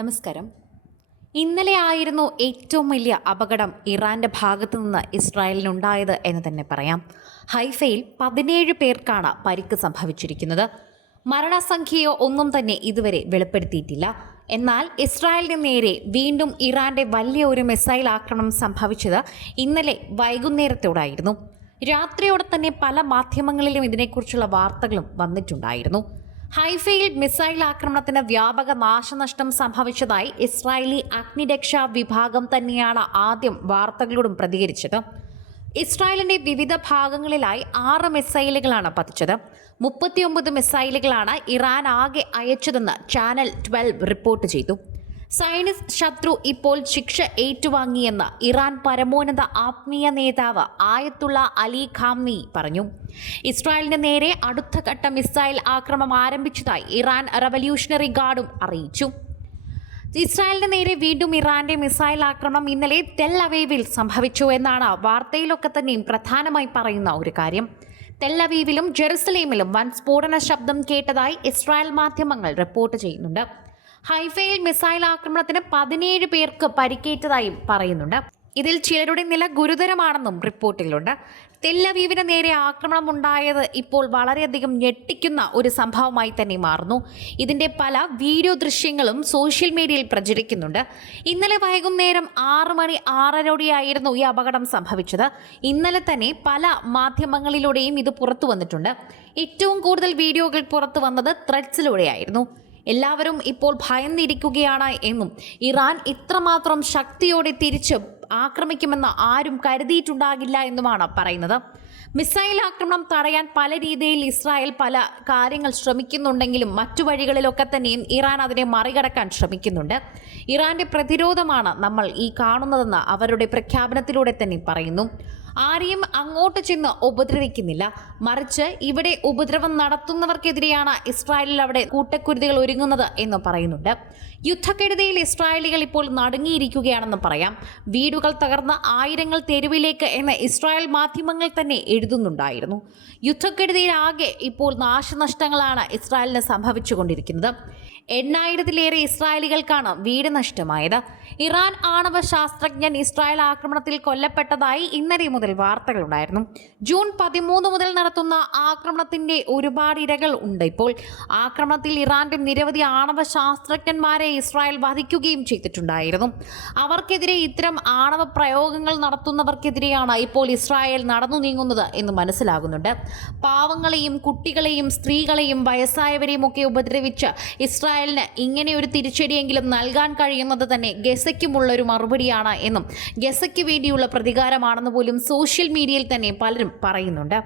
നമസ്കാരം. ഇന്നലെ ആയിരുന്നു ഏറ്റവും വലിയ അപകടം ഇറാന്റെ ഭാഗത്തു നിന്ന് ഇസ്രായേലിനുണ്ടായത് എന്ന് തന്നെ പറയാം. ഹൈഫയിൽ പതിനേഴ് പേർക്കാണ് പരിക്ക് സംഭവിച്ചിരിക്കുന്നത്. മരണസംഖ്യയോ ഒന്നും തന്നെ ഇതുവരെ വെളിപ്പെടുത്തിയിട്ടില്ല. എന്നാൽ ഇസ്രായേലിന് നേരെ വീണ്ടും ഇറാന്റെ വലിയ ഒരു മിസൈൽ ആക്രമണം സംഭവിച്ചത് ഇന്നലെ വൈകുന്നേരത്തോടായിരുന്നു. രാത്രിയോടെ തന്നെ പല മാധ്യമങ്ങളിലും ഇതിനെക്കുറിച്ചുള്ള വാർത്തകളും വന്നിട്ടുണ്ടായിരുന്നു. ഹൈഫയിൽ മിസൈൽ ആക്രമണത്തിന് വ്യാപക നാശനഷ്ടം സംഭവിച്ചതായി ഇസ്രായേലി അഗ്നിരക്ഷാ വിഭാഗം തന്നെയാണ് ആദ്യം വാർത്തകളോടും പ്രതികരിച്ചത്. ഇസ്രായേലിന്റെ വിവിധ ഭാഗങ്ങളിലായി ആറ് മിസൈലുകളാണ് പതിച്ചത്. മുപ്പത്തിയൊമ്പത് മിസൈലുകളാണ് ഇറാൻ ആകെ അയച്ചതെന്ന് ചാനൽ ട്വൽവ് റിപ്പോർട്ട് ചെയ്തു. സൈനിസ് ശത്രു ഇപ്പോൾ ശിക്ഷ ഏറ്റുവാങ്ങിയെന്ന് ഇറാൻ പരമോന്നത ആത്മീയ നേതാവ് ആയത്തുള്ള അലി ഖാംനി പറഞ്ഞു. ഇസ്രായേലിന് നേരെ അടുത്ത ഘട്ട മിസൈൽ ആക്രമണം ആരംഭിച്ചതായി ഇറാൻ റവല്യൂഷണറി ഗാർഡും അറിയിച്ചു. ഇസ്രായേലിന് നേരെ വീണ്ടും ഇറാന്റെ മിസൈൽ ആക്രമണം ഇന്നലെ തെൽ അവീവിൽ സംഭവിച്ചു എന്നാണ് വാർത്തയിലൊക്കെ തന്നെയും പ്രധാനമായി പറയുന്ന ഒരു കാര്യം. തെൽ അവീവിലും ജെറുസലേമിലും വൻ സ്ഫോടന ശബ്ദം കേട്ടതായി ഇസ്രായേൽ മാധ്യമങ്ങൾ റിപ്പോർട്ട് ചെയ്യുന്നുണ്ട്. ഹൈഫയിൽ മിസൈൽ ആക്രമണത്തിന് പതിനേഴ് പേർക്ക് പരിക്കേറ്റതായും പറയുന്നുണ്ട്. ഇതിൽ ചിലരുടെ നില ഗുരുതരമാണെന്നും റിപ്പോർട്ടിലുണ്ട്. തെല്ലവീവിന് നേരെ ആക്രമണം ഉണ്ടായത് ഇപ്പോൾ വളരെയധികം ഞെട്ടിക്കുന്ന ഒരു സംഭവമായി തന്നെ മാറുന്നു. ഇതിന്റെ പല വീഡിയോ ദൃശ്യങ്ങളും സോഷ്യൽ മീഡിയയിൽ പ്രചരിക്കുന്നുണ്ട്. ഇന്നലെ വൈകുന്നേരം ആറ് മണി ആറരയോടെയായിരുന്നു ഈ അപകടം സംഭവിച്ചത്. ഇന്നലെ തന്നെ പല മാധ്യമങ്ങളിലൂടെയും ഇത് പുറത്തു വന്നിട്ടുണ്ട്. ഏറ്റവും കൂടുതൽ വീഡിയോകൾ പുറത്തു വന്നത് ത്രെഡ്സിലൂടെയായിരുന്നു എല്ലാവരും ഇപ്പോൾ ഭയന്നിരിക്കുകയാണ് എന്നും ഇറാൻ ഇത്രമാത്രം ശക്തിയോടെ തിരിച്ച് ആക്രമിക്കുമെന്ന് ആരും കരുതിയിട്ടുണ്ടാകില്ല എന്നുമാണ് പറയുന്നത്. മിസൈൽ ആക്രമണം തടയാൻ പല രീതിയിൽ ഇസ്രായേൽ പല കാര്യങ്ങൾ ശ്രമിക്കുന്നുണ്ടെങ്കിലും മറ്റു വഴികളിലൊക്കെ തന്നെയും ഇറാൻ അതിനെ മറികടക്കാൻ ശ്രമിക്കുന്നുണ്ട്. ഇറാന്റെ പ്രതിരോധമാണ് നമ്മൾ ഈ കാണുന്നതെന്ന് അവരുടെ പ്രഖ്യാപനത്തിലൂടെ തന്നെ പറയുന്നു. ആരെയും അങ്ങോട്ട് ചെന്ന് ഉപദ്രവിക്കുന്നില്ല. മറിച്ച് ഇവിടെ ഉപദ്രവം നടത്തുന്നവർക്കെതിരെയാണ് ഇസ്രായേലിൽ അവിടെ കൂട്ടക്കുരുതികൾ ഒരുങ്ങുന്നത് എന്ന് പറയുന്നുണ്ട്. യുദ്ധക്കെടുതിയിൽ ഇസ്രായേലികൾ ഇപ്പോൾ നടുങ്ങിയിരിക്കുകയാണെന്ന് പറയാം. വീടുകൾ തകർന്ന ആയിരങ്ങൾ തെരുവിലേക്ക് എന്ന് ഇസ്രായേൽ മാധ്യമങ്ങൾ തന്നെ എഴുതുന്നുണ്ടായിരുന്നു. യുദ്ധക്കെടുതിയിലാകെ ഇപ്പോൾ നാശനഷ്ടങ്ങളാണ് ഇസ്രായേലിന് സംഭവിച്ചുകൊണ്ടിരിക്കുന്നത്. എണ്ണായിരത്തിലേറെ ഇസ്രായേലികൾക്കാണ് വീട് നഷ്ടമായത്. ഇറാൻ ആണവ ശാസ്ത്രജ്ഞൻ ഇസ്രായേൽ ആക്രമണത്തിൽ കൊല്ലപ്പെട്ടതായി ഇന്നലെ മുതൽ വാർത്തകളുണ്ടായിരുന്നു. ജൂൺ പതിമൂന്ന് മുതൽ നടത്തുന്ന ആക്രമണത്തിന്റെ ഒരുപാട് ഇരകൾ ഉണ്ട് ഇപ്പോൾ. ആക്രമണത്തിൽ ഇറാന്റെ നിരവധി ആണവ ശാസ്ത്രജ്ഞന്മാരെ ഇസ്രായേൽ വധിക്കുകയും ചെയ്തിട്ടുണ്ടായിരുന്നു. അവർക്കെതിരെ ഇത്തരം ആണവ പ്രയോഗങ്ങൾ നടത്തുന്നവർക്കെതിരെയാണ് ഇപ്പോൾ ഇസ്രായേൽ നടന്നു നീങ്ങുന്നത് എന്ന് മനസ്സിലാകുന്നുണ്ട്. പാവങ്ങളെയും കുട്ടികളെയും സ്ത്രീകളെയും വയസ്സായവരെയും ഒക്കെ ഉപദ്രവിച്ച് ഇസ്രായേലിന് ഇങ്ങനെ ഒരു തിരിച്ചടിയെങ്കിലും നൽകാൻ കഴിയുന്നത് തന്നെ ഗസയ്ക്കുമുള്ള ഒരു മറുപടിയാണ് എന്നും ഗസയ്ക്ക് വേണ്ടിയുള്ള പ്രതികാരമാണെന്ന് പോലും സോഷ്യൽ മീഡിയയിൽ തന്നെ പലരും പറയുന്നുണ്ട്.